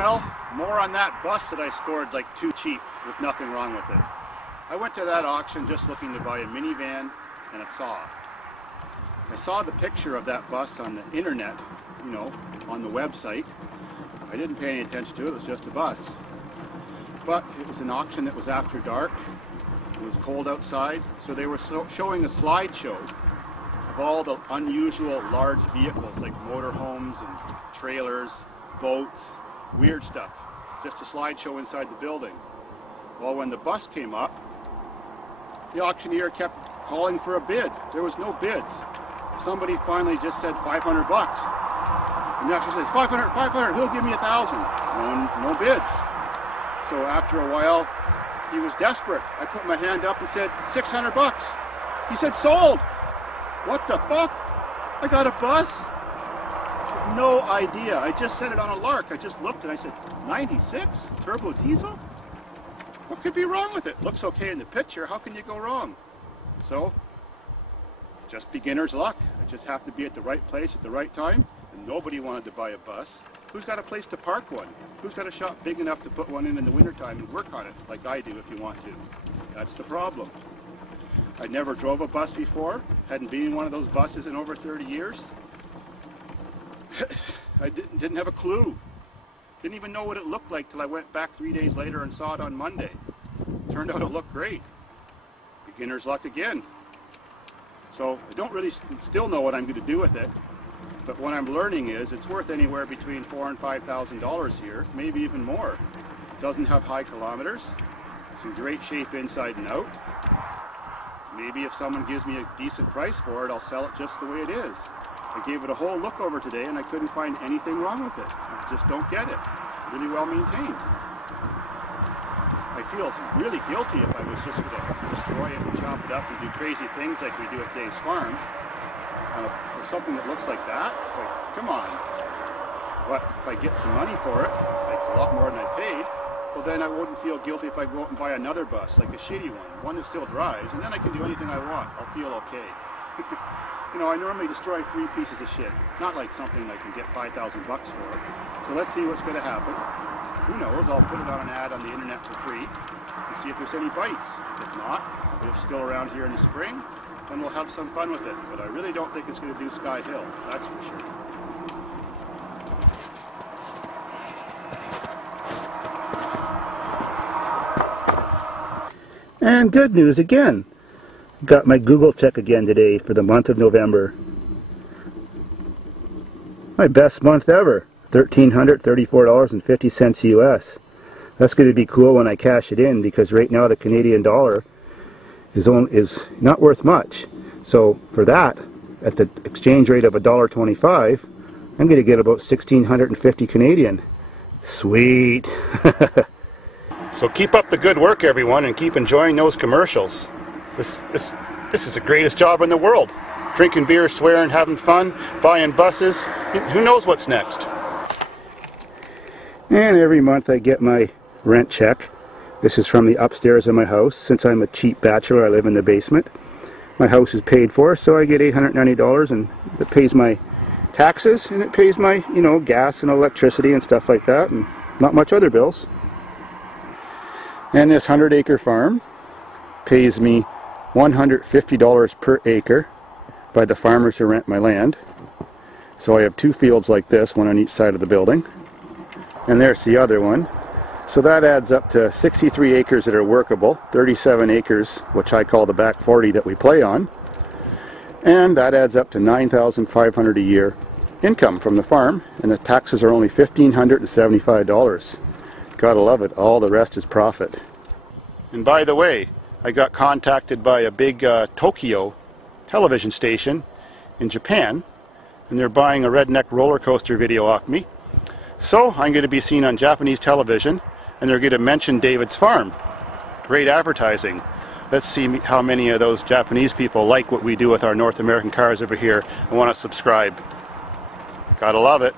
Well, more on that bus that I scored like too cheap with nothing wrong with it. I went to that auction just looking to buy a minivan and a saw. I saw the picture of that bus on the internet, you know, on the website. I didn't pay any attention to it, it was just a bus. But it was an auction that was after dark. It was cold outside, so they were showing a slideshow of all the unusual large vehicles like motorhomes and trailers, boats, weird stuff. Just a slideshow inside the building. Well, when the bus came up, the auctioneer kept calling for a bid. There was no bids. Somebody finally just said 500 bucks. And the auctioneer says, 500, 500, he'll give me 1,000. No bids. So after a while, he was desperate. I put my hand up and said, 600 bucks. He said, sold. What the fuck? I got a bus? No idea. I just set it on a lark. I just looked and I said, 96? Turbo diesel? What could be wrong with it? Looks okay in the picture. How can you go wrong? So, just beginner's luck. I just have to be at the right place at the right time. And nobody wanted to buy a bus. Who's got a place to park one? Who's got a shop big enough to put one in the wintertime and work on it, like I do if you want to? That's the problem. I never drove a bus before. Hadn't been in one of those buses in over 30 years. I didn't have a clue. Didn't even know what it looked like till I went back 3 days later and saw it on Monday. Turned out it looked great. Beginner's luck again. So I don't really still know what I'm going to do with it. But what I'm learning is it's worth anywhere between $4,000 and $5,000 here, maybe even more. It doesn't have high kilometers. It's in great shape inside and out. Maybe if someone gives me a decent price for it, I'll sell it just the way it is. I gave it a whole look over today and I couldn't find anything wrong with it. I just don't get it. It's really well maintained. I feel really guilty if I was just going to destroy it and chop it up and do crazy things like we do at Dave's Farm. For something that looks like that, like, come on. What, if I get some money for it, like a lot more than I paid, well then I wouldn't feel guilty if I go out and buy another bus, like a shitty one that still drives, and then I can do anything I want. I'll feel okay. You know, I normally destroy 3 pieces of shit, not like something I can get 5,000 bucks for. So let's see what's going to happen. Who knows, I'll put it on an ad on the internet for free and see if there's any bites. If not, if it's still around here in the spring, then we'll have some fun with it. But I really don't think it's going to do Sky Hill, that's for sure. And good news again. Got my Google check again today for the month of November. My best month ever. $1,334.50 US. That's going to be cool when I cash it in, because right now the Canadian dollar is not worth much. So for that, at the exchange rate of $1.25, I'm going to get about 1,650 Canadian. Sweet. So keep up the good work, everyone, and keep enjoying those commercials. This is the greatest job in the world. Drinking beer, swearing, having fun, buying buses. Who knows what's next? And every month I get my rent check. This is from the upstairs of my house. Since I'm a cheap bachelor, I live in the basement. My house is paid for, so I get $890, and it pays my taxes, and it pays my, you know, gas and electricity and stuff like that, and not much other bills. And this 100-acre farm pays me $150 per acre by the farmers who rent my land. So I have 2 fields like this, one on each side of the building. And there's the other one. So that adds up to 63 acres that are workable, 37 acres, which I call the back 40 that we play on. And that adds up to $9,500 a year income from the farm, and the taxes are only $1,575. Gotta love it, all the rest is profit. And by the way, I got contacted by a big Tokyo television station in Japan, and they're buying a redneck roller coaster video off me. So I'm going to be seen on Japanese television, and they're going to mention David's Farm. Great advertising. Let's see how many of those Japanese people like what we do with our North American cars over here and want to subscribe. Gotta love it.